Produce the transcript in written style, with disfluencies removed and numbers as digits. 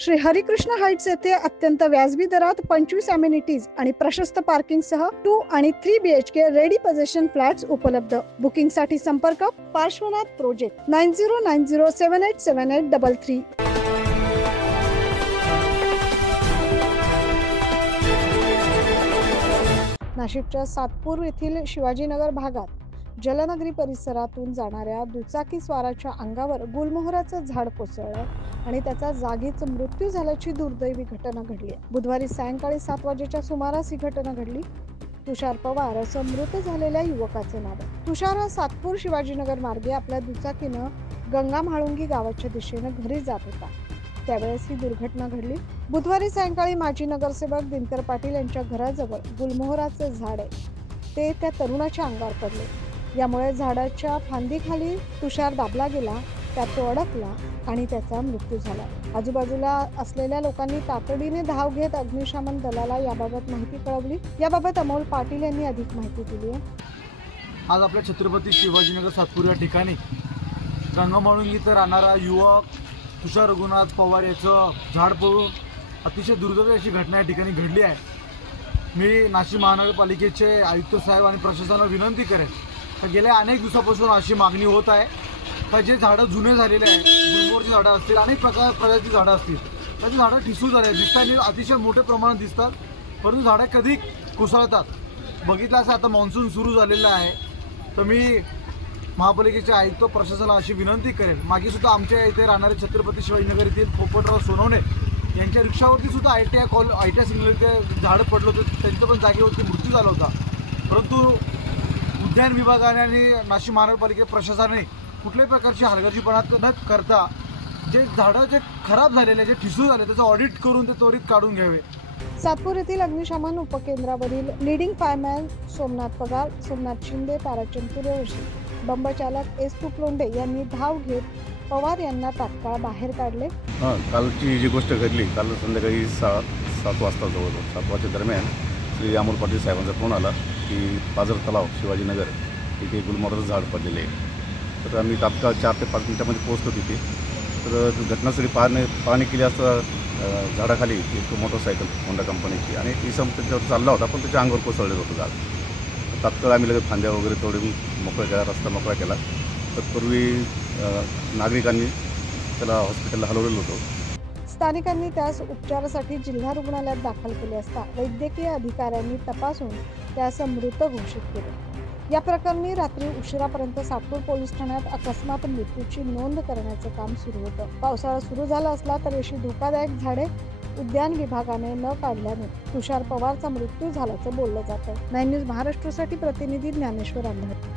Shri Harikrishna Heights येथे अत्यंत व्याजबी दरात 25 अमेनिटीज आणि प्रशस्त पार्किंग सह 2 आणि 3 BHK रेडी पोझिशन फ्लॅट्स उपलब्ध। बुकिंग साठी संपर्क पार्श्वनाथ प्रोजेक्ट 9090787833। नाशिकच्या सातपूर येथील शिवाजीनगर भागात जलनगरी परिसरातून जाणाऱ्या दुचाकी स्वाराच्या अंगावर गुलमोहराचं झाड कोसळलं आणि त्याचा जागीच मृत्यू झाल्याची दुर्दैवी घटना घडली। बुधवारी सायंकाळी 7 वाजेच्या सुमारास ही घटना घडली। तुषार पवार असं मृत झालेल्या युवकाचे नाव आहे। तुषार हा सातपूर शिवाजीनगर मार्गे आपल्या दुचाकीनं गंगा म्हाळुंगी गावाच्या दिशेने घरी जात होता, त्यावेळेस ही दुर्घटना घडली। बुधवारी सायंकाळी माजी नगरसेवक दिनकर पाटील यांच्या घराजवळ गुलमोहराचे झाड आहे, ते त्या तरुणाच्या अंगावर पडले। यामुळे झाडाच्या फांदीखाली तुषार दाबला गेला, त्यात तो अडकला आणि त्याचा मृत्यू झाला। आजूबाजूला असलेल्या लोकांनी तातडीने धाव घेत अग्निशमन दलाला याबाबत माहिती कळवली। याबाबत अमोल पाटील यांनी अधिक माहिती दिली आहे। आज आपल्या छत्रपती शिवाजीनगर सातपूर या ठिकाणी गंगाम्हाळुंगी इथं राहणारा युवक तुषार रघुनाथ पवार याचं झाड पडून अतिशय दुर्दैवी अशी घटना या ठिकाणी घडली आहे। मी नाशिक महानगरपालिकेचे आयुक्त साहेब आणि प्रशासनाला विनंती करेन तर गेल्या अनेक दिवसापासून अशी मागणी होत आहे का जे झाडं जुने झालेले आहेत, गुलमोहरची झाडं असतील, अनेक प्रकारची झाडं असतील, त्याची झाडं ठिसूळ झाले दिसतात, अतिशय मोठ्या प्रमाणात दिसतात, परंतु झाडं कधी कोसळतात। बघितलं असं आता मान्सून सुरू झालेलं आहे, तर मी महापालिकेचे आयुक्त प्रशासनाला अशी विनंती करेन, मागे सुद्धा आमच्या इथे राहणारे छत्रपती शिवाजीनगर येथील पोपटराव सोनवणे यांच्या रिक्षावरती सुद्धा ITI सिग्नल इथे झाडं पडलं होतं, त्यांचं पण जागेवरती मृत्यू झाला होता। परंतु उद्यान विभागाने आणि नाशिक महानगरपालिका प्रशासनाने कुठल्याही प्रकारची हलगर्जीपणा न करता जे झाडं जे खराब झालेले, जे ठिसूळ झाले, त्याचं ऑडिट करून ते त्वरित काढून घ्यावे। सातपूर येथील अग्निशमन उपकेंद्रावरील लीडिंग फायरमॅन सोमनाथ पगार, सोमनाथ शिंदे, ताराचंद सूर्यवंशी, बंबचालक S. तुपलोंडे यांनी धाव घेत पवार यांना तात्काळ बाहेर काढले। कालची जी गोष्ट घडली, काल संध्याकाळी 7 वाजता जवळजवळ 7 वाजच्या दरम्यान श्री अमोल पाटील साहेबांचा फोन आला की पाझर तलाव शिवाजीनगर इथे गुलमोहराचं झाड पडलेले आहे। तर आम्ही तात्काळ 4 ते 5 मिनिटांमध्ये पोहोचलो तिथे। तर घटनास्थळी पाहणी केली असता झाडाखाली एक मोटरसायकल होंडा कंपनीची आणि इसम त्याच्यावर चालला होता, पण त्याच्या अंगावर कोसळलेलं होतं झाड। तात्काळ आम्ही लगेच फांद्या वगैरे तोडून मोकळा केला, रस्ता मोकळा केला। तत्पूर्वी नागरिकांनी त्याला हॉस्पिटलला हलवलेलं होतं। स्थानिकांनी त्यास उपचारासाठी जिल्हा रुग्णालयात दाखल केले असता वैद्यकीय अधिकाऱ्यांनी तपासून त्यास मृत घोषित केले। या प्रकरणी रात्री उशिरापर्यंत सातपूर पोलीस ठाण्यात अकस्मात मृत्यूची नोंद करण्याचे काम सुरू होतं। पावसाळा सुरू झाला असला तरी अशी धोकादायक झाडे उद्यान विभागाने न काढल्याने तुषार पवारचा मृत्यू झाल्याचं बोललं जातं। 9 न्यूज महाराष्ट्रासाठी प्रतिनिधी ज्ञानेश्वर अंधारे।